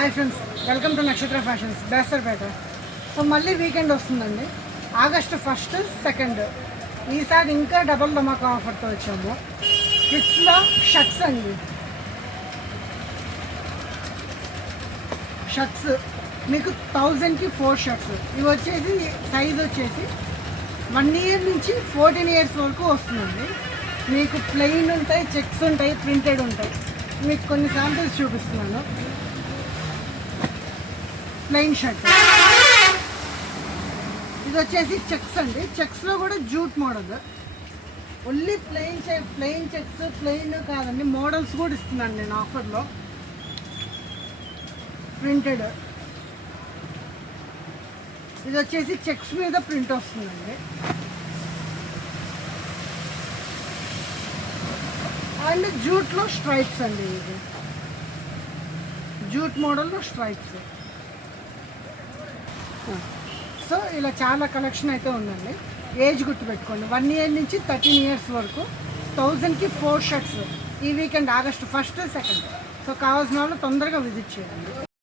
Hi friends, welcome to నక్షత్ర fashions బేస్తర్పేట. So మళ్ళీ weekend వస్తుందండి. ఆగస్టు 1, 2 ఈసారి ఇంకా డబుల్ ధమాకా ఆఫర్తో వచ్చాము. కిడ్స్లో షర్ట్స్ అండి. షర్ట్స్ మీకు 1000కి 4 షర్ట్స్. ఇవి వచ్చేసి సైజ్ వచ్చేసి 1 ఇయర్ నుంచి 14 ఇయర్స్ వరకు వస్తుందండి. మీకు ప్లెయిన్ ఉంటాయి, చెక్స్ ఉంటాయి, ప్రింటెడ్ ఉంటాయి. మీకు కొన్ని శాంపిల్స్ చూపిస్తున్నాను. ప్లెయిన్ షర్ట్ ఇది వచ్చేసి చెక్స్ అండి. చెక్స్లో కూడా jute model. Only plain checks plain కాదండి, మోడల్స్ కూడా ఇస్తున్నాను నేను ఆఫర్లో. ప్రింటెడ్ ఇది వచ్చేసి చెక్స్ మీద ప్రింట్ వస్తుందండి. అండ్ జూట్లో స్ట్రైప్స్ అండి. ఇది జూట్ మోడల్లో స్ట్రైప్స్. సో ఇలా చాలా కలెక్షన్ అయితే ఉందండి. ఏజ్ గుర్తుపెట్టుకోండి, 1 ఇయర్ నుంచి 13 ఇయర్స్ వరకు 1000కి 4 షర్ట్స్. ఈ వీకెండ్ ఆగస్టు 1, 2. సో కావాల్సిన వాళ్ళు తొందరగా విజిట్ చేయండి.